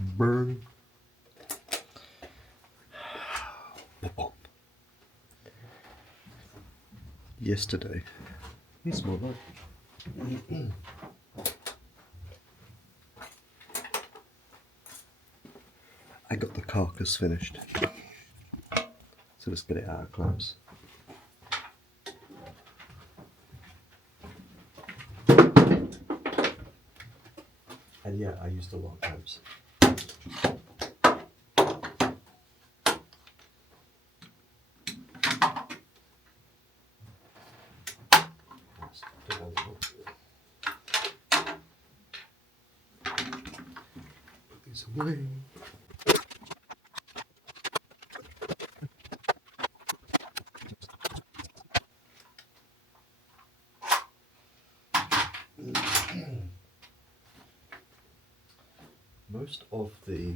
Burn. Yesterday. Here's more like. I got the carcass finished. So let's get it out of clamps. And yeah, I used a lot of clamps. Put these away. Most of the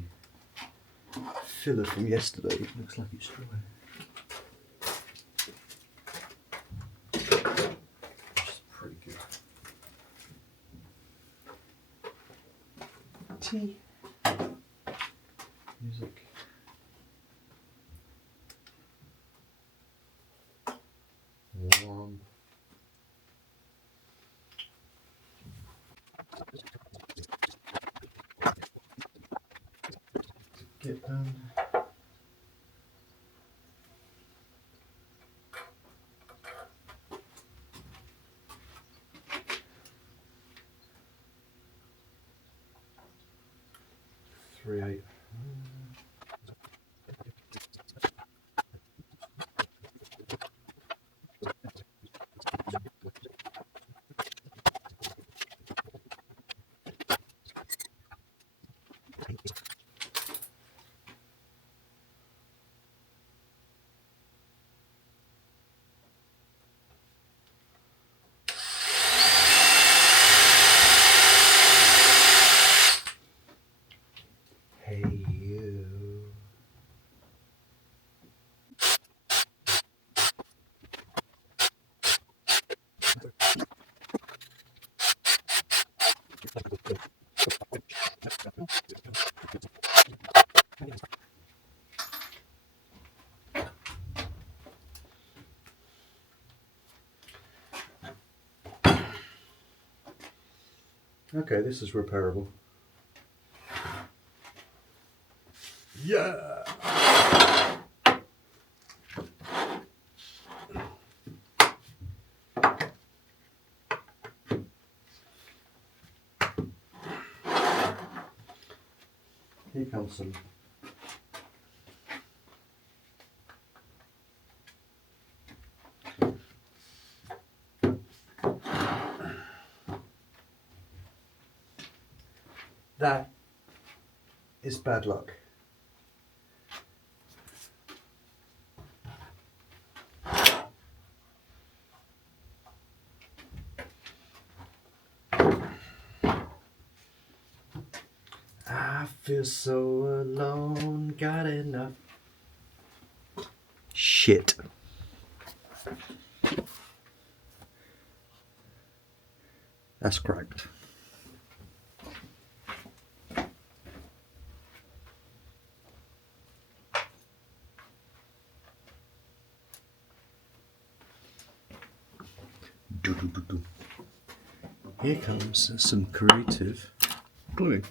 filler from yesterday looks like it's dry. Which is pretty good. Tea. Music. Warm. Get done. Three eight. Hey you. Okay, this is repairable. Yeah. Here comes some. That is bad luck. I feel so alone, got enough shit. That's cracked. Here comes some creative gluing.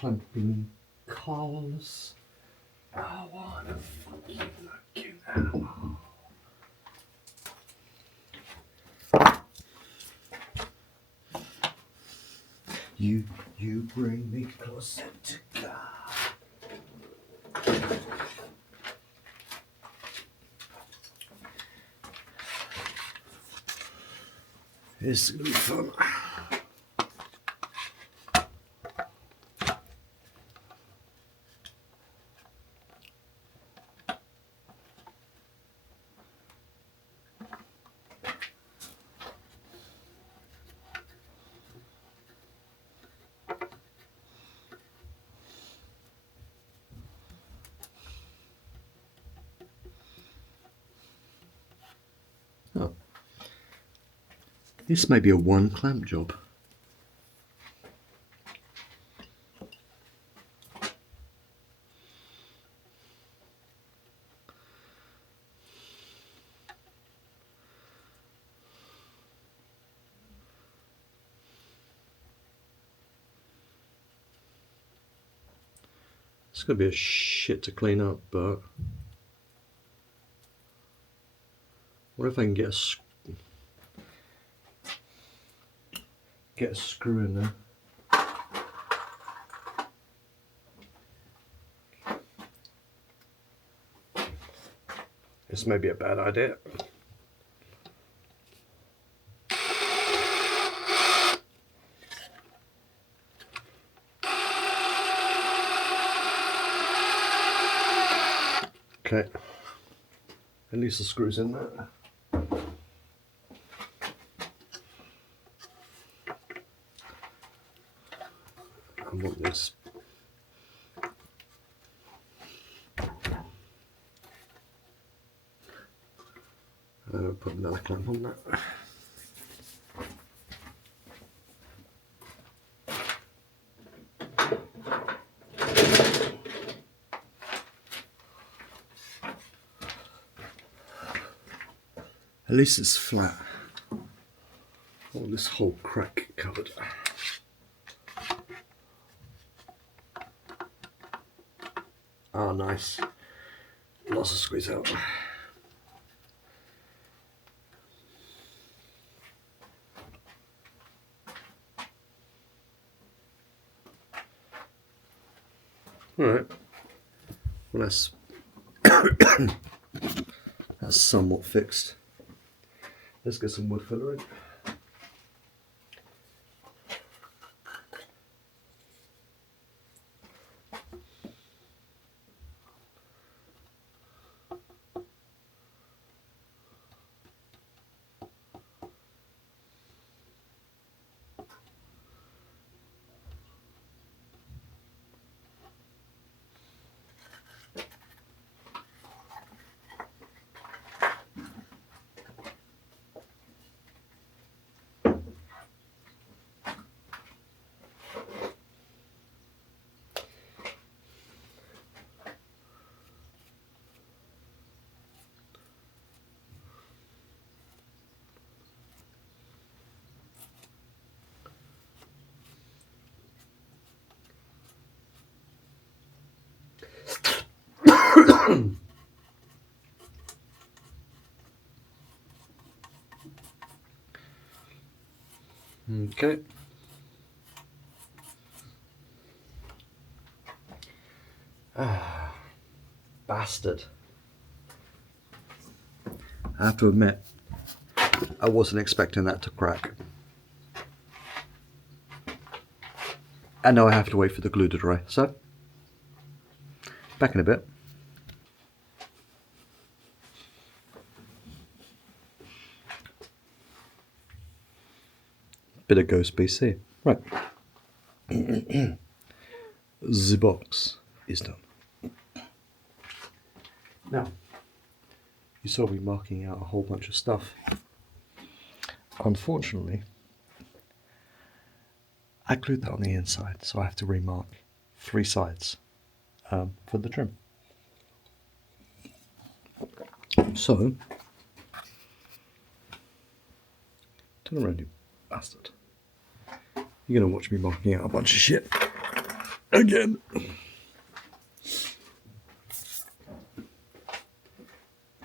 Plumping calls. I wanna fuck you like an animal. You bring me closer to God. This is gonna be fun. Oh. This may be a one clamp job. It's gonna be a shit to clean up, but what if I can get a screw in there? This may be a bad idea. Okay, at least the screw's in there. I want this. Put another clamp on that. At least it's flat. Oh, this whole crack covered. Oh, nice. Lots of squeeze out. Alright. Well, that's that's somewhat fixed. Let's get some wood filler in. Okay. Ah, bastard. I have to admit, I wasn't expecting that to crack. And now I have to wait for the glue to dry. So, back in a bit. Bit of Ghost BC. Right. The box is done. Now, you saw me marking out a whole bunch of stuff. Unfortunately, I glued that on the inside, so I have to remark 3 sides for the trim. So, turn around, you bastard. You're gonna watch me marking out a bunch of shit again.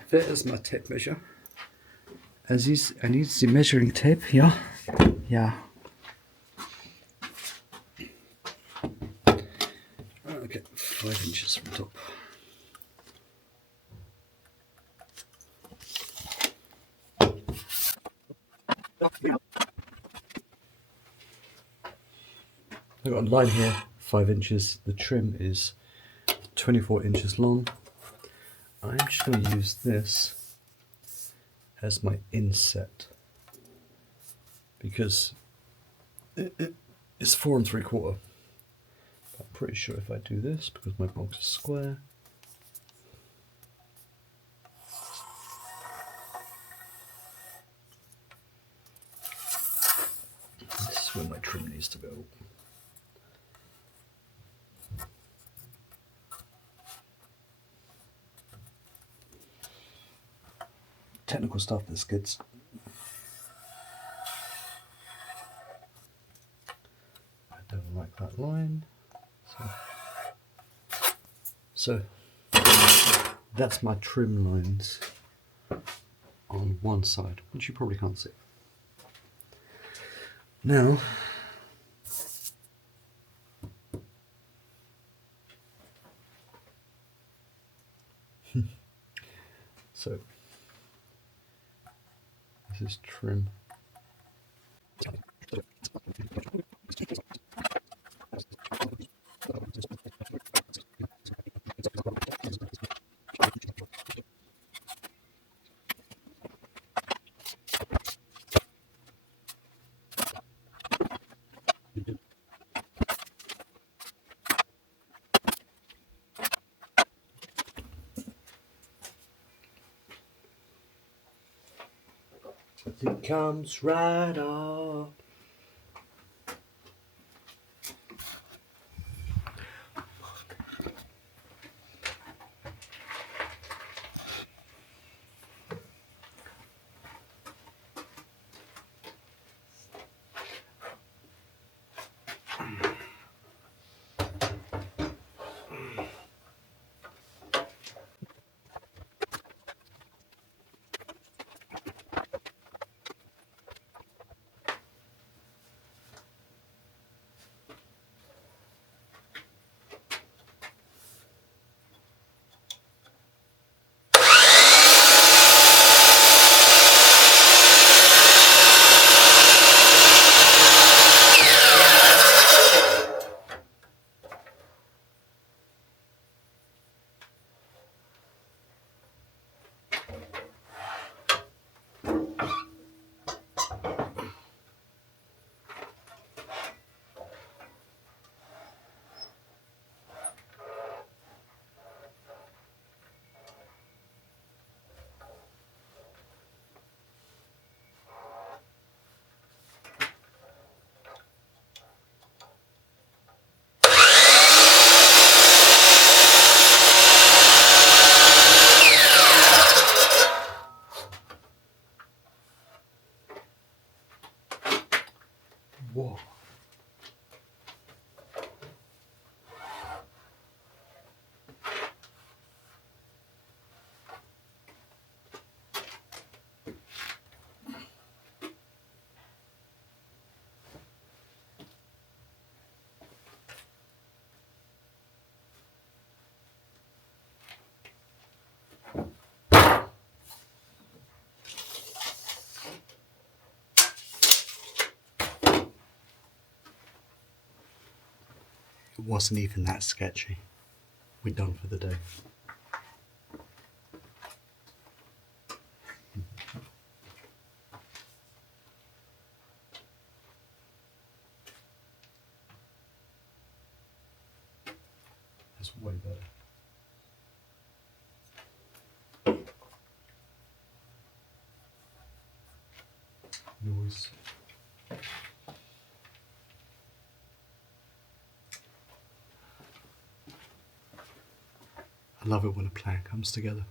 There's my tape measure. I need the measuring tape, yeah. I've got a line here, 5 inches. The trim is 24 inches long. I'm just going to use this as my inset because it's 4 3/4. I'm pretty sure if I do this, because my box is square, this is where my trim needs to go. Technical stuff, this gets. I don't like that line. So that's my trim lines on one side, which you probably can't see. Now, so this is trim. It comes right off. Whoa. It wasn't even that sketchy. We're done for the day. That's way better. Noise. I love it when a plan comes together.